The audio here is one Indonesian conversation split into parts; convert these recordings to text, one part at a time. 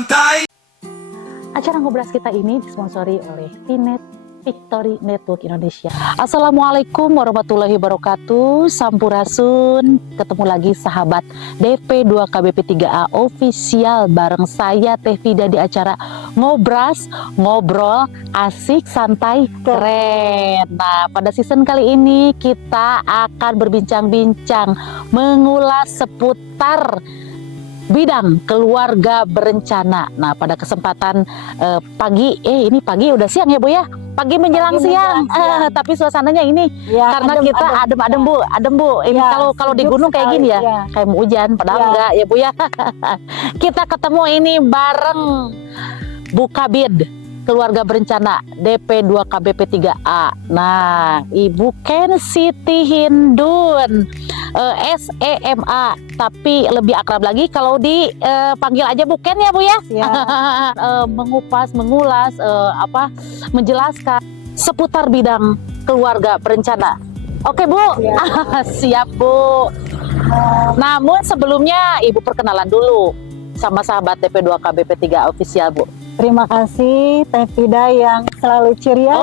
santai. Acara Ngobras kita ini disponsori oleh Vinet Victory Network Indonesia. Assalamualaikum warahmatullahi wabarakatuh. Sampurasun. Ketemu lagi sahabat DP2KBP3A official bareng saya Teh Vida di acara Ngobras, ngobrol asik, santai, keren. Nah, pada season kali ini kita akan berbincang-bincang mengulas seputar bidang keluarga berencana. Nah, pada kesempatan ini pagi udah siang ya Bu ya? Pagi menjelang siang. Tapi suasananya ini ya, karena kita adem Bu. Ini ya, kalau di gunung kayak gini ya, kayak mau hujan, padahal enggak ya Bu ya. Kita ketemu ini bareng Bu Kabid, keluarga berencana DP2KBP3A. Nah, Ibu Ken Siti Hindun, SEMA, tapi lebih akrab lagi kalau dipanggil aja Bu Ken ya Bu ya. Mengulas, menjelaskan seputar bidang keluarga berencana. Oke Bu, siap Bu. Namun sebelumnya Ibu perkenalan dulu sama sahabat DP2KBP3A official Bu. Terima kasih Teh Vida yang selalu ceria.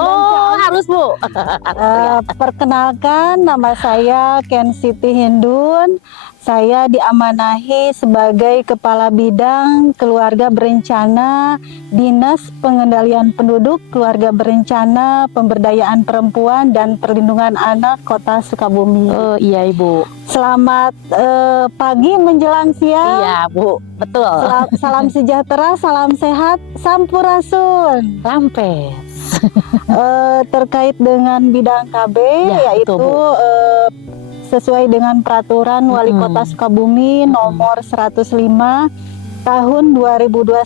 Harus Bu. Perkenalkan, nama saya Ken Siti Hindun. Saya diamanahi sebagai Kepala Bidang Keluarga Berencana Dinas Pengendalian Penduduk, Keluarga Berencana, Pemberdayaan Perempuan dan Perlindungan Anak Kota Sukabumi. Oh iya Ibu. Selamat pagi menjelang siang. Iya Bu, betul. Salam sejahtera, salam sehat, sampurasun. Lampes. Terkait dengan bidang KB, yaitu sesuai dengan peraturan Wali Kota Sukabumi nomor 105 tahun 2021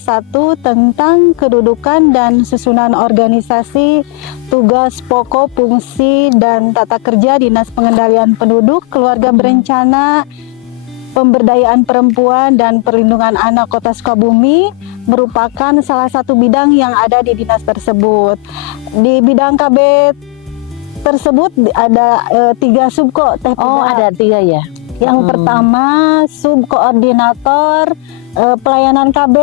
tentang kedudukan dan susunan organisasi, tugas pokok, fungsi, dan tata kerja Dinas Pengendalian Penduduk, Keluarga Berencana, Pemberdayaan Perempuan dan Perlindungan Anak Kota Sukabumi merupakan salah satu bidang yang ada di dinas tersebut. Di bidang KB tersebut ada 3 subko Teh Vida. Oh, ada 3 ya. Yang pertama subkoordinator pelayanan KB,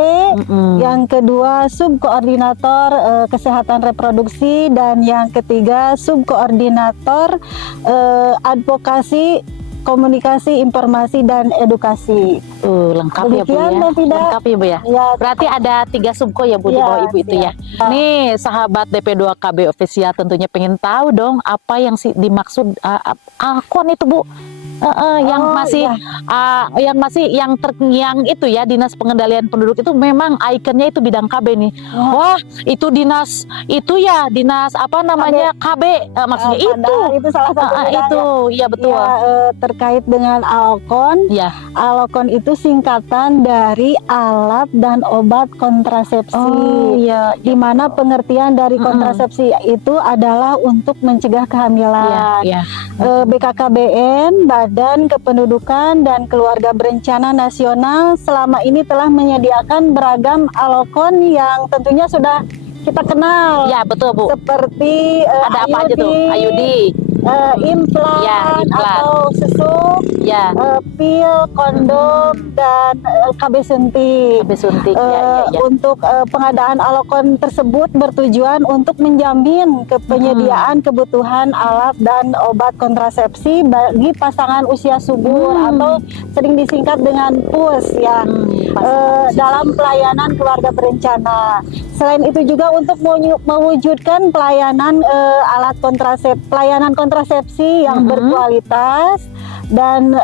yang kedua subkoordinator kesehatan reproduksi, dan yang ketiga subkoordinator advokasi, komunikasi, informasi, dan edukasi. Lengkap ya Bu ya. Lengkap ya Bu ya. Berarti ada 3 subko ya Bu di bawah Ibu itu ya. Nih sahabat DP2KB official tentunya pengen tahu dong apa yang dimaksud Alkon itu Bu. Yang itu ya, Dinas Pengendalian Penduduk itu memang ikonnya itu bidang KB nih. Wah, itu dinas itu ya, dinas apa namanya KB, maksudnya itu salah satu bidang itu ya betul. Terkait dengan Alkon. Ya. Alkon itu singkatan dari alat dan obat kontrasepsi. Di mana pengertian dari kontrasepsi itu adalah untuk mencegah kehamilan. BKKBN, Badan Kependudukan dan Keluarga Berencana Nasional, selama ini telah menyediakan beragam alokon yang tentunya sudah kita kenal. Ya betul Bu. Seperti ada apa aja tuh? Ayudi, implan, atau susuk, pil, kondom, dan KB suntik. Untuk pengadaan alokon tersebut bertujuan untuk menjamin penyediaan kebutuhan alat dan obat kontrasepsi bagi pasangan usia subur atau sering disingkat dengan PUS ya, dalam pelayanan keluarga berencana. Selain itu juga untuk mewujudkan pelayanan pelayanan kontrasepsi yang berkualitas dan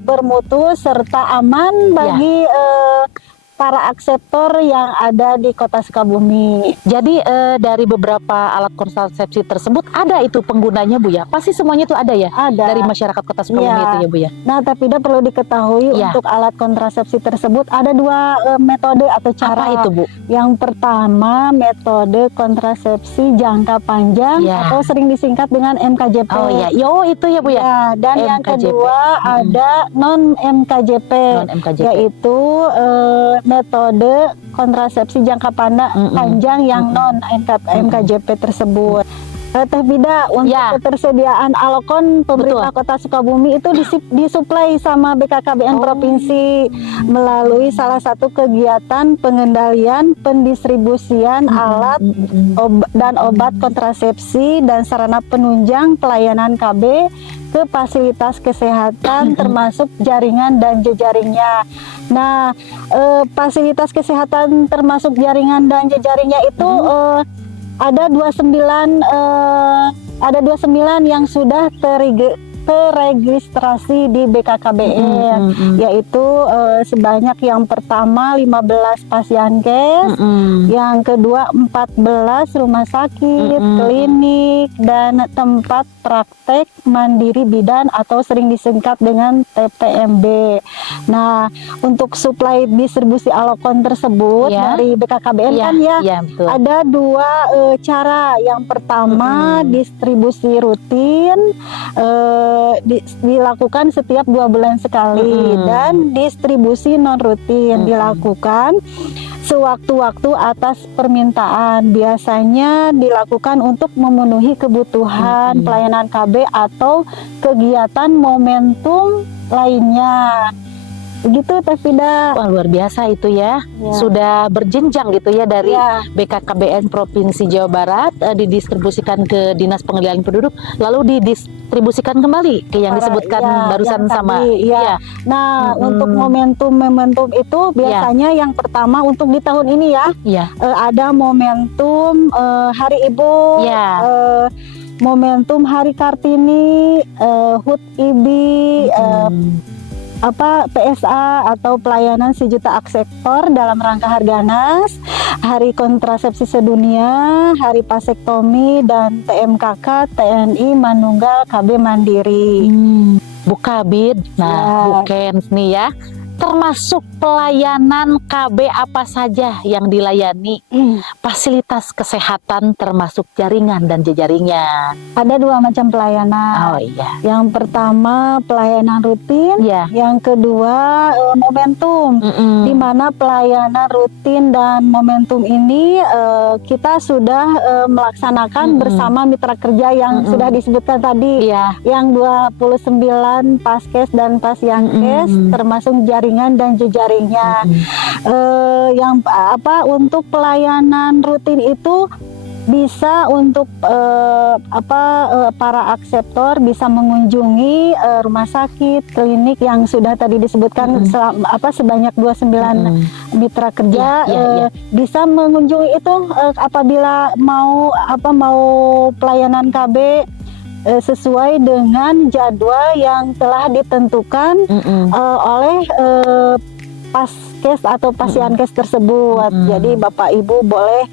bermutu serta aman bagi para akseptor yang ada di Kota Sukabumi. Jadi dari beberapa alat kontrasepsi tersebut ada itu penggunanya Bu ya? Pasti semuanya itu ada ya? Ada. Dari masyarakat Kota Sukabumi itu ya Bu ya? Nah, tapi perlu diketahui untuk alat kontrasepsi tersebut ada 2 metode atau cara. Apa itu Bu? Yang pertama metode kontrasepsi jangka panjang atau sering disingkat dengan MKJP. Oh ya, itu ya Bu ya? Dan yang kedua ada non MKJP, yaitu metode kontrasepsi jangka panjang yang non MKJP tersebut. Teh Bida, untuk Ya. ketersediaan alokon pemerintah Betul. Kota Sukabumi itu disuplai sama BKKBN Oh. Provinsi melalui salah satu kegiatan pengendalian pendistribusian alat dan obat kontrasepsi dan sarana penunjang pelayanan KB ke fasilitas kesehatan termasuk jaringan dan jejaringnya. Nah, fasilitas kesehatan termasuk jaringan dan jejaringnya itu ada 29 yang sudah teregistrasi di BKKBN, yaitu sebanyak yang pertama 15 pasienkes, yang kedua 14 rumah sakit, klinik, dan tempat praktek mandiri bidan atau sering disingkat dengan TPMB. Nah, untuk suplai distribusi alokon tersebut dari BKKBN kan betul. ada dua cara. Yang pertama distribusi rutin dilakukan setiap 2 bulan sekali, dan distribusi non rutin dilakukan sewaktu-waktu atas permintaan. Biasanya dilakukan untuk memenuhi kebutuhan pelayanan KB atau kegiatan momentum lainnya. Begitu Teh Vida. Wah, luar biasa itu ya. Sudah berjenjang gitu ya dari BKKBN Provinsi Jawa Barat, didistribusikan ke Dinas Pengendalian Penduduk, lalu didistribusikan kembali ke yang disebutkan barusan sama. Nah, untuk momentum itu biasanya yang pertama untuk di tahun ini ada momentum Hari Ibu, momentum Hari Kartini, HUT IBI, PSA atau pelayanan 1 juta aksektor dalam rangka Harganas, Hari Kontrasepsi Sedunia, Hari Vasektomi, dan TMKK TNI Manunggal KB Mandiri. Bu Kabid, Bu Ken nih ya, termasuk pelayanan KB apa saja yang dilayani, fasilitas kesehatan termasuk jaringan dan jejaringnya. Ada 2 macam pelayanan. Yang pertama pelayanan rutin, yang kedua momentum. Di mana pelayanan rutin dan momentum ini kita sudah melaksanakan bersama mitra kerja yang sudah disebutkan tadi, yang 29 paskes dan pasyankes termasuk jaringan dan jejaringnya. Untuk pelayanan rutin itu bisa untuk para akseptor bisa mengunjungi rumah sakit, klinik yang sudah tadi disebutkan sebanyak 29 mitra kerja, bisa mengunjungi itu apabila mau pelayanan KB sesuai dengan jadwal yang telah ditentukan oleh paskes atau pasienkes tersebut. Jadi Bapak Ibu boleh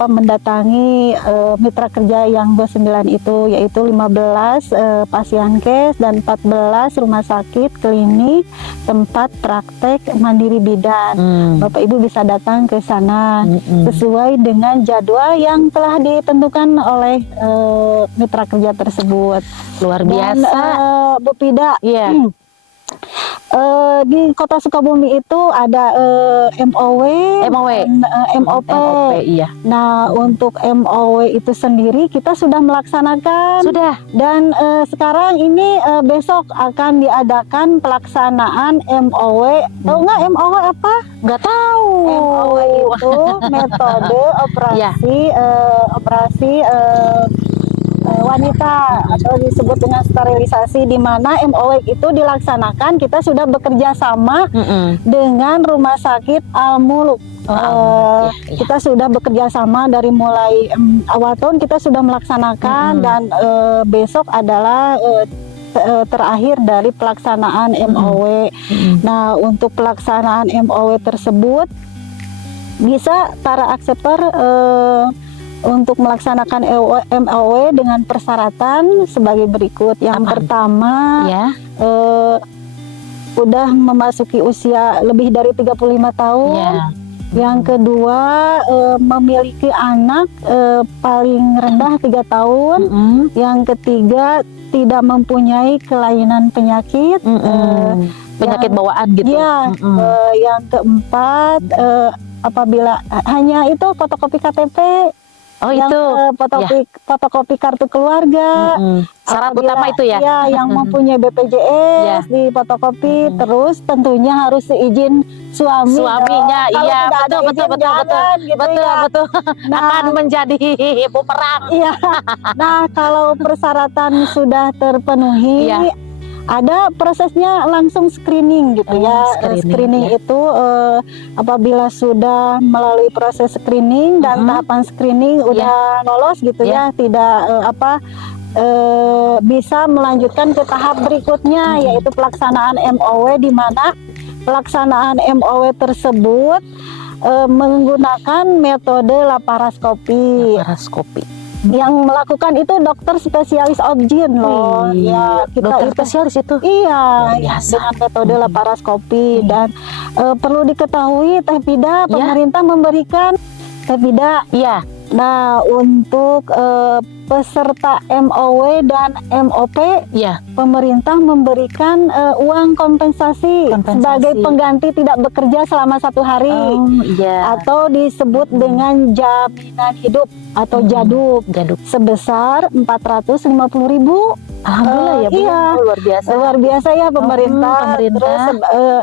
mendatangi mitra kerja yang 29 itu, yaitu 15 pasienkes dan 14 rumah sakit, klinik, tempat praktek mandiri bidan. Bapak Ibu bisa datang ke sana sesuai dengan jadwal yang telah ditentukan oleh mitra kerja tersebut. Luar biasa. Dan Bu Pida, di Kota Sukabumi itu ada MOW dan MOP. Nah, untuk MOW itu sendiri kita sudah melaksanakan. Dan sekarang ini besok akan diadakan pelaksanaan MOW. Tahu nggak MOW apa? Nggak tahu. MOW itu metode operasi wanita atau disebut dengan sterilisasi, di mana MOW itu dilaksanakan, kita sudah bekerja sama dengan Rumah Sakit Al-Muluk. Kita sudah bekerja sama dari mulai awal tahun kita sudah melaksanakan, dan besok adalah terakhir dari pelaksanaan MOW. Nah, untuk pelaksanaan MOW tersebut bisa para akseptor untuk melaksanakan MOW dengan persyaratan sebagai berikut. Yang pertama, udah memasuki usia lebih dari 35 tahun. Yang kedua, memiliki anak paling rendah 3 tahun. Yang ketiga, tidak mempunyai kelainan penyakit. Penyakit bawaan gitu. Yang keempat, apabila hanya itu fotokopi KTP Oh yang itu. fotokopi kartu keluarga. Syarat Apabila, utama itu ya. yang mempunyai BPJS di fotokopi. Terus tentunya harus seizin suaminya. Kalau Iya, tidak ada izin, jangan, gitu ya. betul. Akan menjadi bumerang. Iya. Nah, kalau persyaratan sudah terpenuhi, ada prosesnya langsung screening gitu ya. Screening itu apabila sudah melalui proses screening dan tahapan screening udah lolos gitu ya, tidak bisa melanjutkan ke tahap berikutnya, yaitu pelaksanaan MOW, di mana pelaksanaan MOW tersebut menggunakan metode laparoskopi. Yang melakukan itu dokter spesialis obgyn loh. Ya, kita dokter spesialis itu. Iya, dengan metode laparoskopi. Dan perlu diketahui Teh Vida, pemerintah memberikan Teh Vida. Iya. Nah, untuk peserta MOW dan MOP, pemerintah memberikan uang kompensasi sebagai pengganti tidak bekerja selama 1 hari, atau disebut dengan jaminan hidup atau jaduk sebesar 450.000. Alhamdulillah ya Bu. Iya, luar biasa ya pemerintah. Terus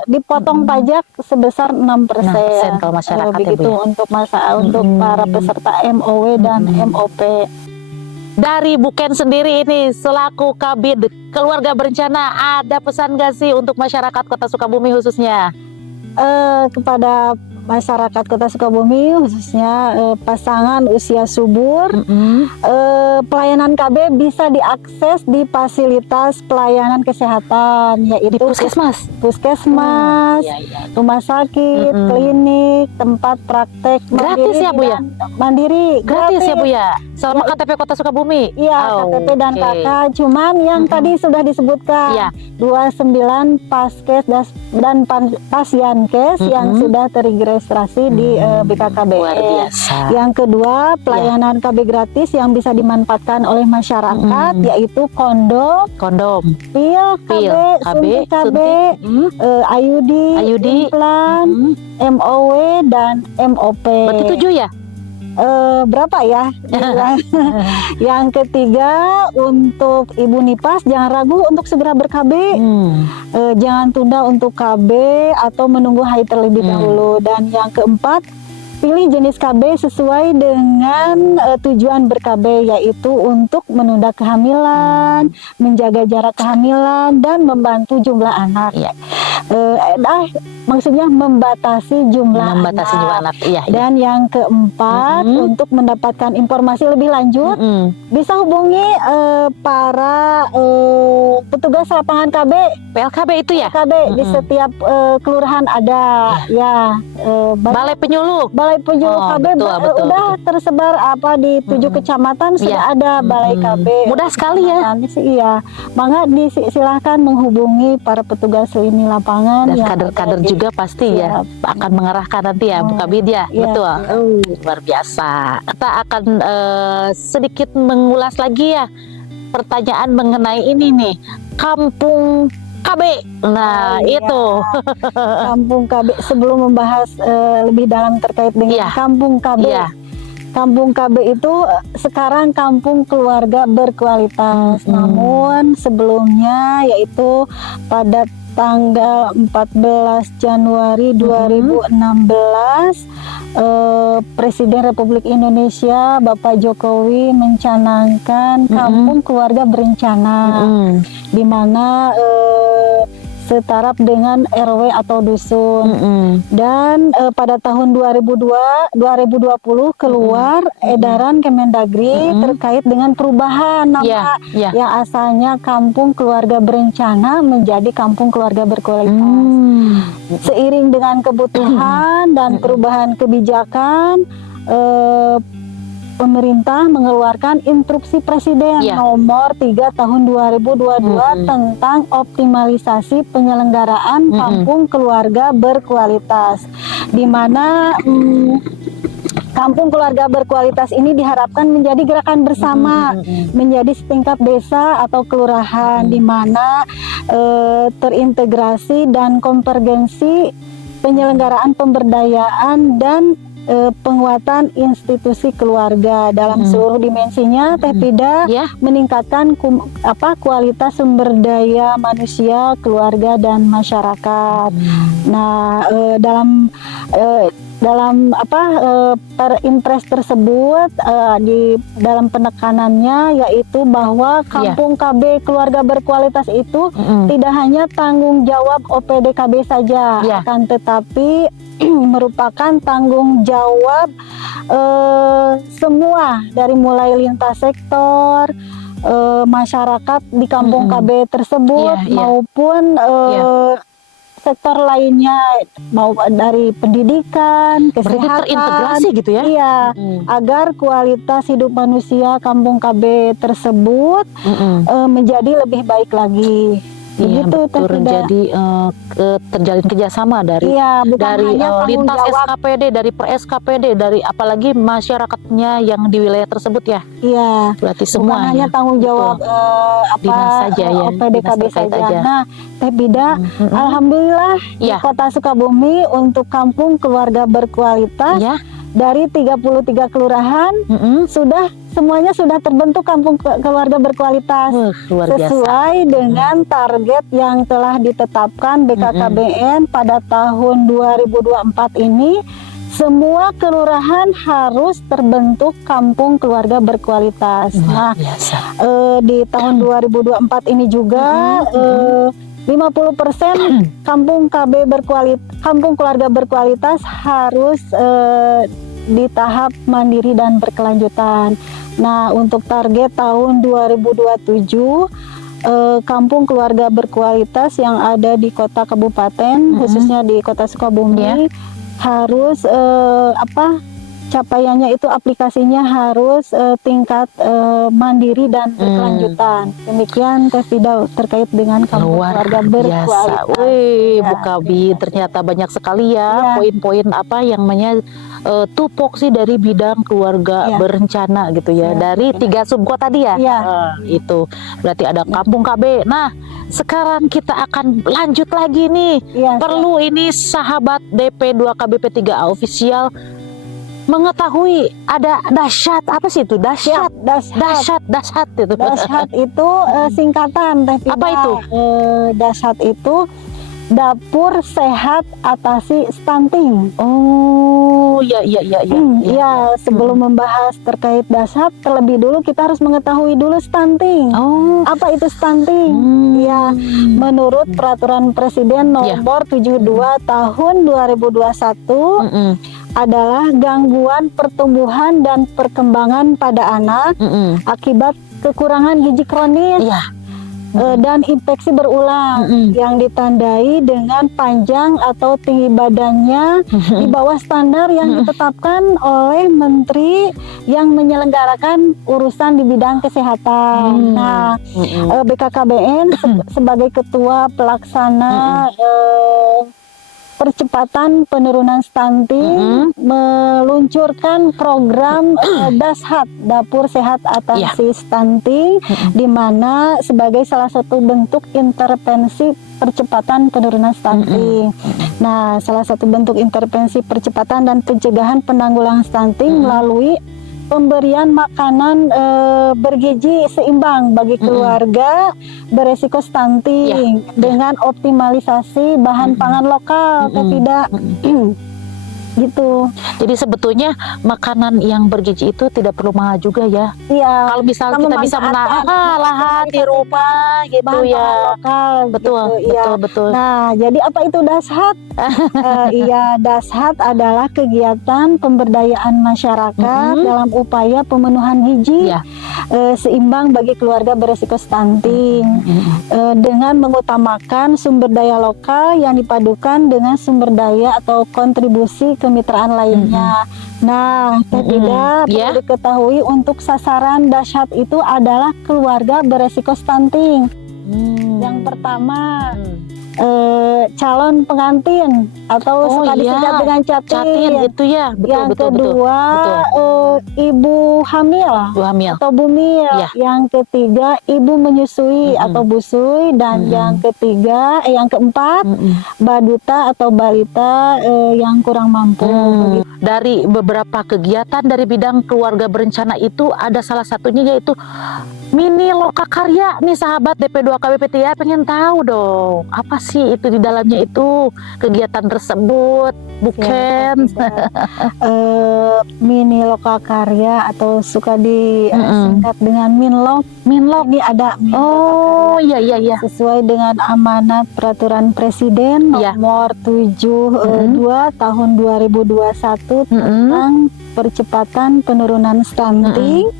dipotong pajak sebesar 6% kalau masyarakat begitu ya, untuk untuk para peserta MOW dan MOP. Dari Bu Ken sendiri ini selaku Kabid Keluarga Berencana, ada pesan gak sih untuk masyarakat Kota Sukabumi khususnya? Kepada masyarakat Kota Sukabumi khususnya pasangan usia subur, pelayanan KB bisa diakses di fasilitas pelayanan kesehatan, yaitu di puskesmas, rumah sakit, klinik, tempat praktek gratis ya Bu ya? Mandiri, gratis ya Bu ya? Selama KTP Kota Sukabumi? Iya, KTP dan KK. Cuman yang tadi sudah disebutkan 29 paskes dan pasienkes yang sudah terregistrasi di BKKBN. Yang kedua, pelayanan KB gratis yang bisa dimanfaatkan oleh masyarakat, yaitu kondom, pil KB, suntik KB, IUD, implan, MOW dan MOP. Berarti 7 ya? Berapa ya? Yang ketiga, untuk ibu nipas jangan ragu untuk segera ber-KB. Jangan tunda untuk KB atau menunggu haid terlebih dahulu. Dan yang keempat, pilih jenis KB sesuai dengan tujuan ber-KB, yaitu untuk menunda kehamilan, menjaga jarak kehamilan, dan membantu jumlah anak. Maksudnya membatasi jumlah anak. Dan yang keempat, untuk mendapatkan informasi lebih lanjut, bisa hubungi para petugas lapangan KB, PLKB itu ya? PLKB di setiap kelurahan ada, Balai Penyuluh KB betul. udah tersebar di 7 kecamatan sudah ada Balai KB. Mudah sekali ya. Iya, maka silahkan menghubungi para petugas lini lapangan dan kader-kader juga pasti ya akan mengarahkan nanti ya Bu Kabid ya. Betul. Luar biasa. Kita akan sedikit mengulas lagi ya pertanyaan mengenai ini nih, Kampung KB. Nah, itu Kampung KB. Sebelum membahas lebih dalam terkait dengan Kampung KB. Kampung KB itu sekarang kampung keluarga berkualitas. Namun sebelumnya, yaitu pada tanggal 14 Januari 2016, Presiden Republik Indonesia Bapak Jokowi mencanangkan kampung keluarga berencana, di mana setaraf dengan RW atau dusun. Dan pada tahun 2020 keluar edaran Kemendagri terkait dengan perubahan nama yang asalnya Kampung Keluarga Berencana menjadi Kampung Keluarga Berkualitas. Seiring dengan kebutuhan dan perubahan kebijakan, pemerintah mengeluarkan instruksi Presiden nomor 3 tahun 2022 tentang optimalisasi penyelenggaraan kampung keluarga berkualitas, di mana kampung keluarga berkualitas ini diharapkan menjadi gerakan bersama, menjadi setingkat desa atau kelurahan, di mana terintegrasi dan konvergensi penyelenggaraan pemberdayaan dan penguatan institusi keluarga dalam seluruh dimensinya. Teh Pida meningkatkan kualitas sumber daya manusia, keluarga dan masyarakat. Nah, dalam impres tersebut di dalam penekanannya yaitu bahwa Kampung KB Keluarga Berkualitas itu tidak hanya tanggung jawab OPD KB saja, akan tetapi merupakan tanggung jawab semua dari mulai lintas sektor masyarakat di Kampung KB tersebut maupun sektor lainnya, mau dari pendidikan, kesehatan, terintegrasi gitu ya? Iya, agar kualitas hidup manusia Kampung KB tersebut menjadi lebih baik lagi. Iya, betul. Jadi terjalin kerjasama dari lintas SKPD, dari per SKPD, dari apalagi masyarakatnya yang di wilayah tersebut ya. Iya. Berarti semua bukan hanya tanggung jawab dinas saja ya. OPD KB saja. Nah, Teh Pida, alhamdulillah di Kota Sukabumi untuk Kampung Keluarga Berkualitas dari 33 kelurahan semuanya sudah terbentuk Kampung Keluarga Berkualitas sesuai dengan target yang telah ditetapkan BKKBN pada tahun 2024 ini. Semua kelurahan harus terbentuk Kampung Keluarga Berkualitas. Nah, di tahun 2024 ini juga 50% Kampung Keluarga Berkualitas harus di tahap mandiri dan berkelanjutan. Nah, untuk target tahun 2027 Kampung Keluarga Berkualitas yang ada di kota kabupaten, khususnya di Kota Sukabumi, harus capaiannya itu aplikasinya harus tingkat mandiri dan berkelanjutan. Demikian Teh Pida terkait dengan Kampung Keluarga Berkualitas. Wih, Bu Kabid, ternyata banyak sekali ya poin-poin yang namanya tupoksi dari bidang keluarga berencana gitu ya. Dari 3 subkot tadi ya. Itu berarti ada Kampung KB. Nah, sekarang kita akan lanjut lagi nih. Perlu ini sahabat DP2 KBP3A official mengetahui ada dahsyat, apa sih itu? Dahsyat itu. Dahsyat itu singkatan Teh Pida. Apa itu? Dahsyat itu Dapur Sehat Atasi Stunting. Oh, ya. Sebelum membahas terkait dahsyat, terlebih dulu kita harus mengetahui dulu stunting. Apa itu stunting? Ya, menurut Peraturan Presiden Nomor 72 Tahun 2021 adalah gangguan pertumbuhan dan perkembangan pada anak akibat kekurangan gizi kronis. Dan infeksi berulang yang ditandai dengan panjang atau tinggi badannya di bawah standar yang ditetapkan oleh Menteri yang menyelenggarakan urusan di bidang kesehatan. Nah, BKKBN sebagai ketua pelaksana percepatan penurunan stunting meluncurkan program Dashat, Dapur Sehat Atasi Stunting, di mana sebagai salah satu bentuk intervensi percepatan penurunan stunting. Nah, salah satu bentuk intervensi percepatan dan pencegahan penanggulangan stunting melalui pemberian makanan bergizi seimbang bagi keluarga beresiko stunting dengan optimalisasi bahan pangan lokal, tidak gitu. Jadi sebetulnya makanan yang bergizi itu tidak perlu mahal juga ya. Iya. Kalau misalnya kita bisa menahan lahan di rumah gitu ya. Lokal. Betul. Nah, jadi apa itu Dashat? Dashat adalah kegiatan pemberdayaan masyarakat dalam upaya pemenuhan gizi seimbang bagi keluarga beresiko stunting dengan mengutamakan sumber daya lokal yang dipadukan dengan sumber daya atau kontribusi kemitraan lainnya. Nah, tidak perlu diketahui untuk sasaran Dashat itu adalah keluarga beresiko stunting. Yang pertama, calon pengantin atau suka disingkat dengan catin. Itu ya, betul, Yang betul, kedua ibu hamil Ibu hamil. atau bumil. Iya. Yang ketiga ibu menyusui atau busui, dan yang keempat baduta atau balita yang kurang mampu. Begitu. Dari beberapa kegiatan dari bidang keluarga berencana itu ada salah satunya yaitu mini lokakarya nih sahabat DP2KBP ya, pengen tahu dong apa sih itu di dalamnya itu kegiatan tersebut, bukan? Mini lokakarya atau suka disingkat dengan Minlok. Ini ada Iya iya. sesuai dengan amanat peraturan Presiden nomor 72 tahun 2021 tentang percepatan penurunan stunting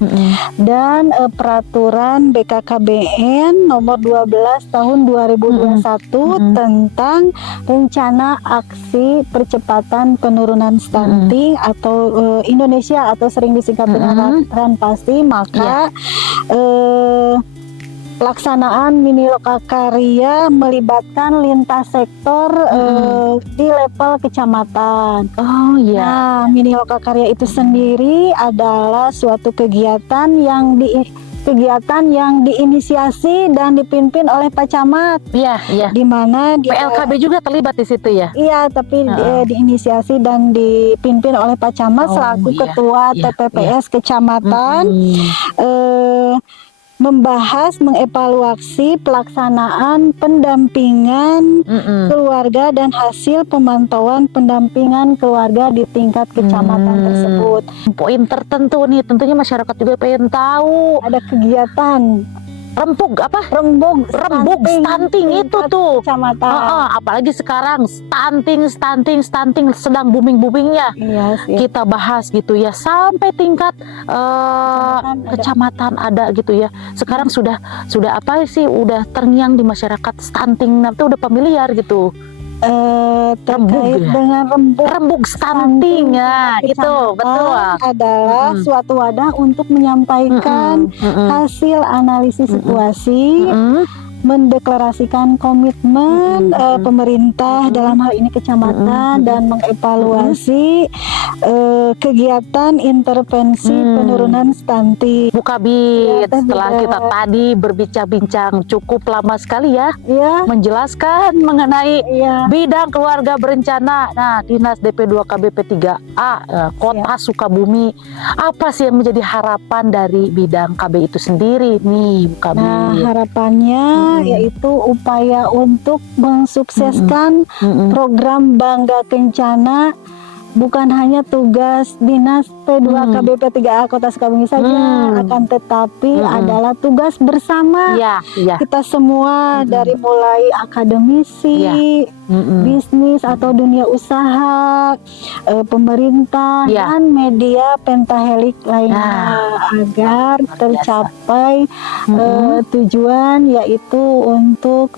dan peraturan BKKBN nomor 12 tahun 2021 tentang rencana aksi percepatan penurunan stunting atau Indonesia atau sering disingkat dengan RANPASI. Maka pelaksanaan mini lokakarya melibatkan lintas sektor di level kecamatan. Nah, mini lokakarya itu sendiri adalah suatu kegiatan yang diinisiasi dan dipimpin oleh Pak Camat. Iya. Di mana PLKB juga terlibat di situ ya? Iya, tapi diinisiasi dan dipimpin oleh Pak Camat selaku ketua TPPS kecamatan. Membahas, mengevaluasi pelaksanaan pendampingan keluarga dan hasil pemantauan pendampingan keluarga di tingkat kecamatan tersebut. Poin tertentu nih, tentunya masyarakat juga pengen tahu. Ada kegiatan Rembug rembug stunting itu tuh kecamatan. Apalagi sekarang stunting sedang boomingnya. Kita bahas gitu ya sampai tingkat kecamatan ada gitu ya. Sekarang sudah apa sih, udah terngiang di masyarakat stunting, itu udah familiar gitu. Terkait dengan rembug stunting ya, itu betul adalah suatu wadah untuk menyampaikan hasil analisis situasi, mendeklarasikan komitmen pemerintah dalam hal ini kecamatan dan mengevaluasi kegiatan intervensi penurunan stunting. Bu Kabid, setelah kita tadi berbincang-bincang cukup lama sekali ya, menjelaskan mengenai bidang keluarga berencana. Nah, Dinas DP2KBP 3A Kota Sukabumi, apa sih yang menjadi harapan dari bidang KB itu sendiri nih, Bu Kabid? Nah, harapannya yaitu upaya untuk mensukseskan program Bangga Kencana bukan hanya tugas Dinas P2KBP 3A Kota Sukabumi saja, akan tetapi adalah tugas bersama kita semua, dari mulai akademisi, bisnis atau dunia usaha, pemerintah dan media pentahelik lainnya, agar tercapai tujuan, yaitu untuk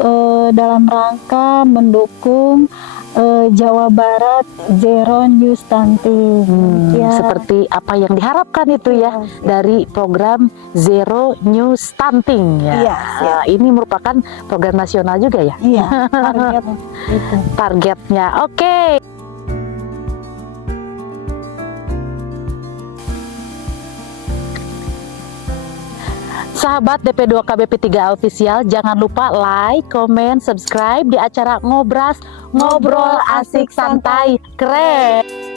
dalam rangka mendukung Jawa Barat Zero New Stunting. Seperti apa yang diharapkan itu dari program Zero New Stunting ya. Ini merupakan program nasional juga ya. Targetnya. Oke. Sahabat DP2KBP 3A Official, jangan lupa like, comment, subscribe di acara Ngobrol Asik Santai Keren.